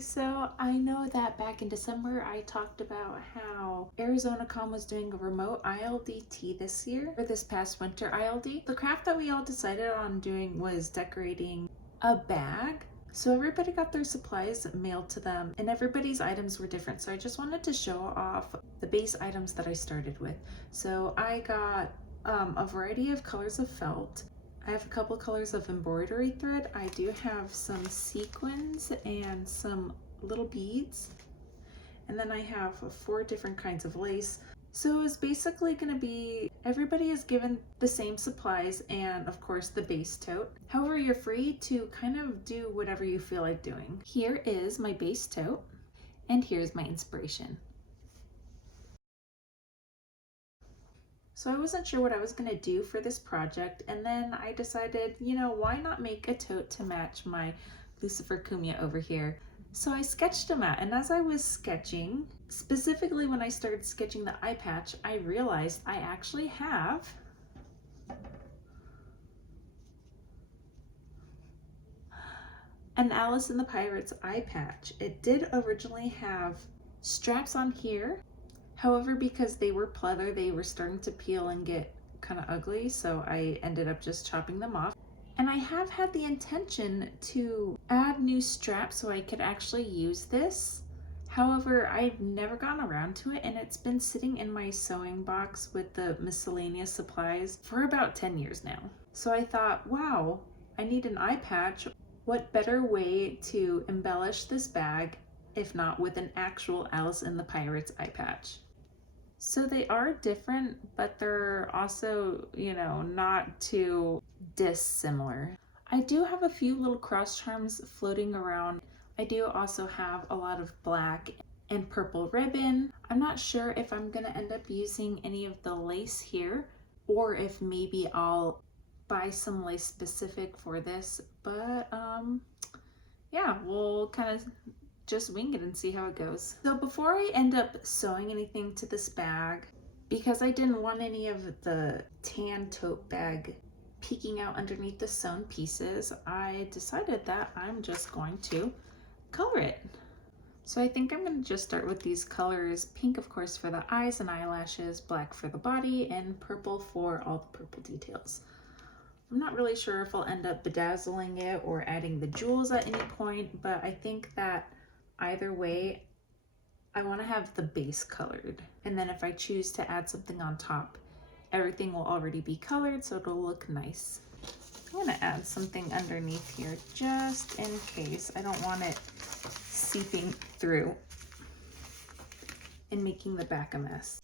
So I know that back in December I talked about how ArizonaCon was doing a remote ILDT this year, or this past winter ILD. The craft that we all decided on doing was decorating a bag. So everybody got their supplies mailed to them and everybody's items were different. So I just wanted to show off the base items that I started with. So I got a variety of colors of felt. I have a couple colors of embroidery thread. I do have some sequins and some little beads. And then I have 4 different kinds of lace. So it's basically going to be, everybody is given the same supplies and of course the base tote. However, you're free to kind of do whatever you feel like doing. Here is my base tote and here's my inspiration. So I wasn't sure what I was going to do for this project, and then I decided, you know, why not make a tote to match my Lucifer Cumia over here. So I sketched him out, and as I was sketching, specifically when I started sketching the eye patch, I realized I actually have an Alice in the Pirates eye patch. It did originally have straps on here. However, because they were pleather, they were starting to peel and get kind of ugly, so I ended up just chopping them off. And I have had the intention to add new straps so I could actually use this. However, I've never gotten around to it, and it's been sitting in my sewing box with the miscellaneous supplies for about 10 years now. So I thought, wow, I need an eye patch. What better way to embellish this bag if not with an actual Alice in the Pirates eye patch? So they are different, but they're also, you know, not too dissimilar. I do have a few little cross charms floating around. I do also have a lot of black and purple ribbon. I'm not sure if I'm gonna end up using any of the lace here or if maybe I'll buy some lace specific for this, but yeah, we'll kind of just wing it and see how it goes. So before I end up sewing anything to this bag, because I didn't want any of the tan tote bag peeking out underneath the sewn pieces, I decided that I'm just going to color it. So I think I'm going to just start with these colors: pink of course for the eyes and eyelashes, black for the body, and purple for all the purple details. I'm not really sure if I'll end up bedazzling it or adding the jewels at any point, but I think that either way, I want to have the base colored. And then if I choose to add something on top, everything will already be colored, so it'll look nice. I'm going to add something underneath here just in case. I don't want it seeping through and making the back a mess.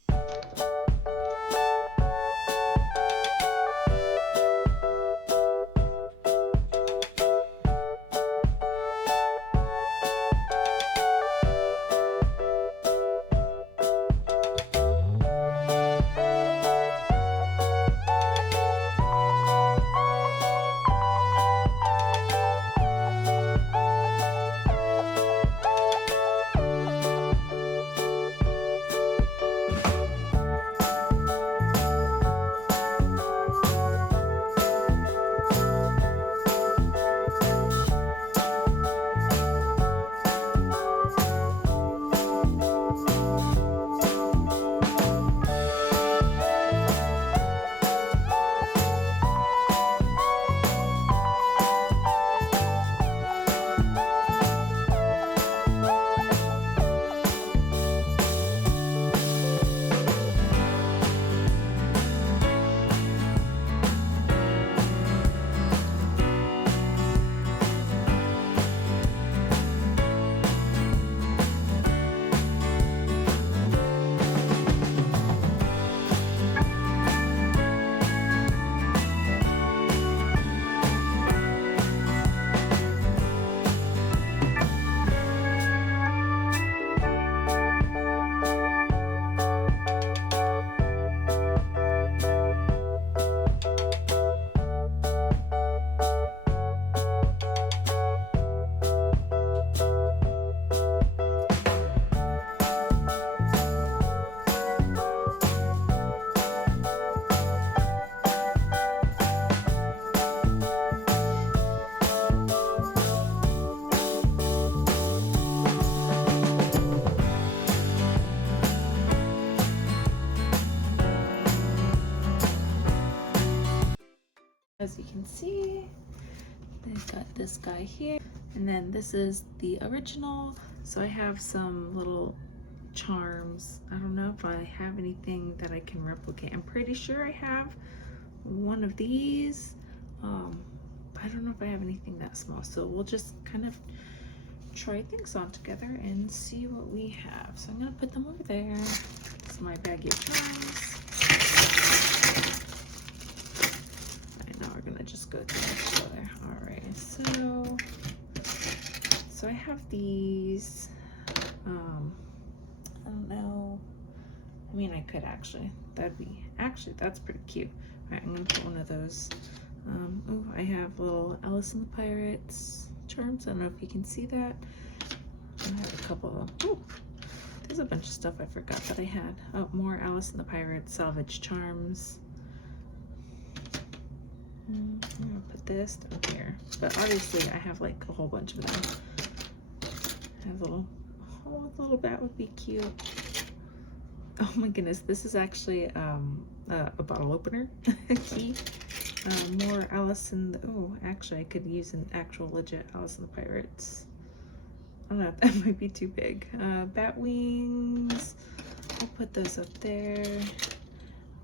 can see. They've got this guy here, and then this is the original. So I have some little charms. I don't know if I have anything that I can replicate. I'm pretty sure I have one of these. I don't know if I have anything that small, so we'll just kind of try things on together and see what we have. So I'm gonna put them over there. This is my baggie of charms. And now we're gonna just go through each other. All right, so I have these. I don't know. I mean, I could actually. That's pretty cute. All right, I'm gonna put one of those. Oh, I have little Alice and the Pirates charms. I don't know if you can see that. I have a couple of them. Oh, there's a bunch of stuff I forgot that I had. Oh, more Alice and the Pirates salvage charms. I'm gonna put this down here. But obviously I have like a whole bunch of them. I have a little bat would be cute. Oh my goodness, this is actually a bottle opener key. More Alice in the, oh, actually I could use an actual legit Alice in the Pirates. I don't know, that might be too big. Bat wings, I'll put those up there.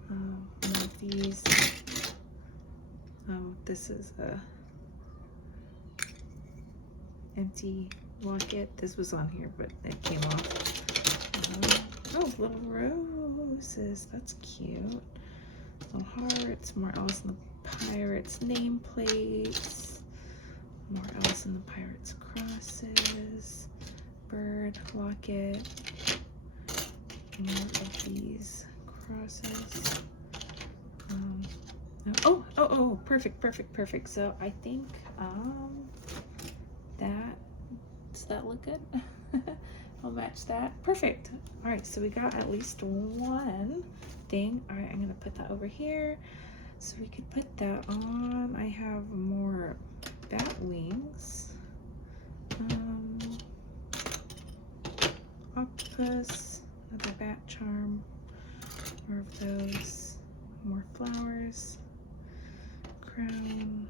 More of these. Oh, this is a empty locket. This was on here, but it came off. Oh, little roses, that's cute. Little hearts, more Alice in the Pirates nameplates, more Alice in the Pirates crosses, bird locket, more of these crosses. Oh, perfect. So I think does that look good? I'll match that. Perfect. All right, so we got at least one thing. All right, I'm gonna put that over here. So we could put that on. I have more bat wings. Octopus, another bat charm, more of those, more flowers, crown.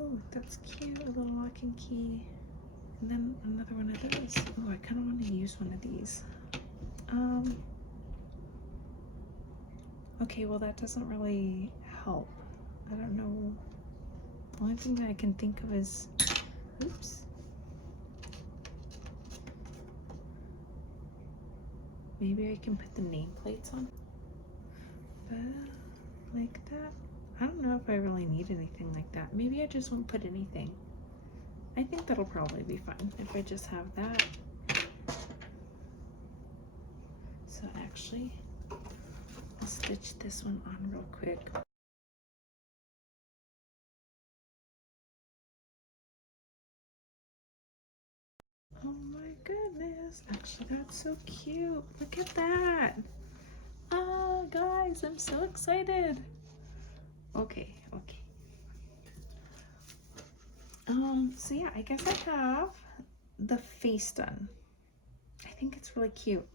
Oh, that's cute, a little lock and key. And then another one of those. Oh, I kind of want to use one of these. Okay, well that doesn't really help. I don't know. The only thing that I can think of is, oops. Maybe I can put the nameplates on. But like that. I don't know if I really need anything like that. Maybe I just won't put anything. I think that'll probably be fine if I just have that. So actually, I'll stitch this one on real quick. Oh my goodness, actually that's so cute. Look at that. Ah, guys, I'm so excited. Okay. So yeah, I guess I have the face done. I think it's really cute.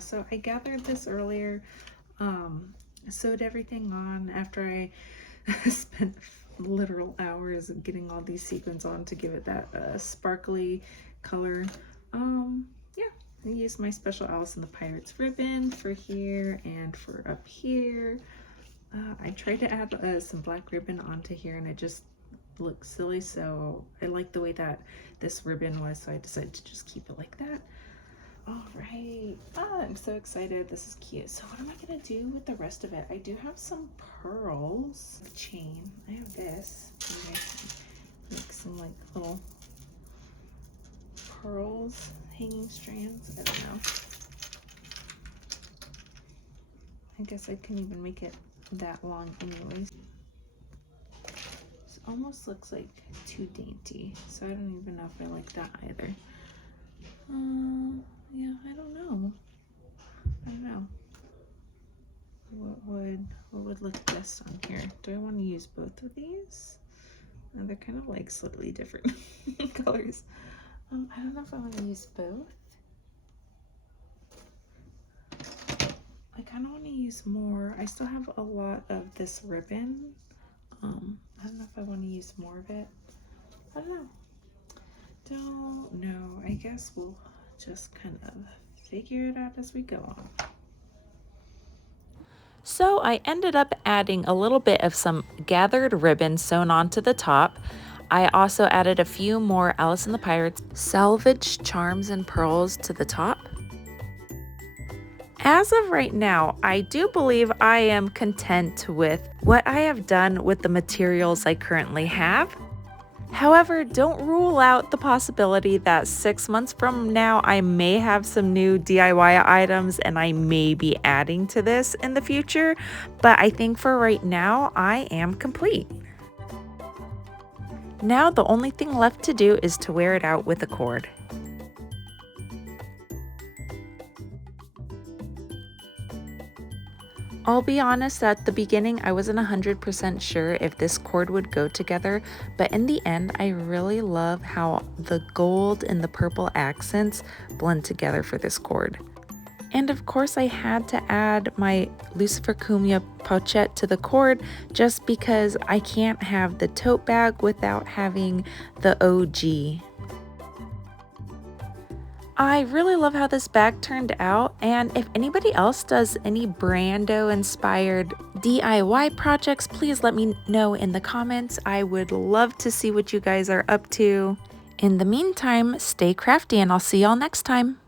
So I gathered this earlier, sewed everything on after I spent literal hours getting all these sequins on to give it that sparkly color. Yeah, I used my special Alice in the Pirates ribbon for here and for up here. I tried to add some black ribbon onto here and it just looked silly, so I like the way that this ribbon was, so I decided to just keep it like that. All right, I'm so excited. This is cute. So what am I gonna do with the rest of it? I do have some pearls chain. I have this. Make some like little pearls, hanging strands. I don't know. I guess I couldn't even make it that long anyways. This almost looks like too dainty, so I don't even know if I like that either. Yeah, I don't know. What would look best on here? Do I want to use both of these? They're kind of like slightly different colors. I don't know if I want to use both. I kind of want to use more. I still have a lot of this ribbon. I don't know if I want to use more of it. I don't know. Don't know. I guess we'll just kind of figure it out as we go on. So I ended up adding a little bit of some gathered ribbon sewn onto the top. I also added a few more Alice and the Pirates salvage charms and pearls to the top. As of right now, I do believe I am content with what I have done with the materials I currently have. However, don't rule out the possibility that 6 months from now I may have some new DIY items and I may be adding to this in the future, but I think for right now I am complete. Now the only thing left to do is to wear it out with a cord. I'll be honest, at the beginning I wasn't 100% sure if this cord would go together, but in the end I really love how the gold and the purple accents blend together for this cord. And of course I had to add my Lucifer Cumia pochette to the cord just because I can't have the tote bag without having the OG. I really love how this bag turned out, and if anybody else does any Brando inspired DIY projects, please let me know in the comments. I would love to see what you guys are up to. In the meantime, stay crafty and I'll see y'all next time.